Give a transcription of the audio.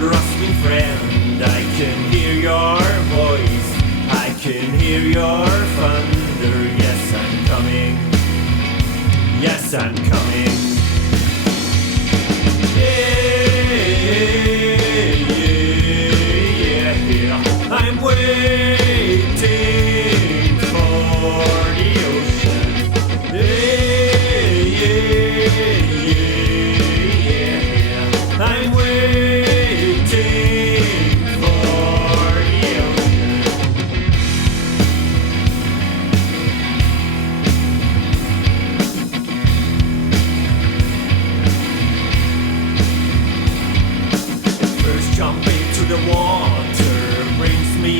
rustling friend, I can hear your voice, I can hear your thunder. Yes, I'm coming, yes, I'm coming. Yeah, I'm waiting for the ocean. Yeah, I'm waiting for the ocean. First jump into the water brings me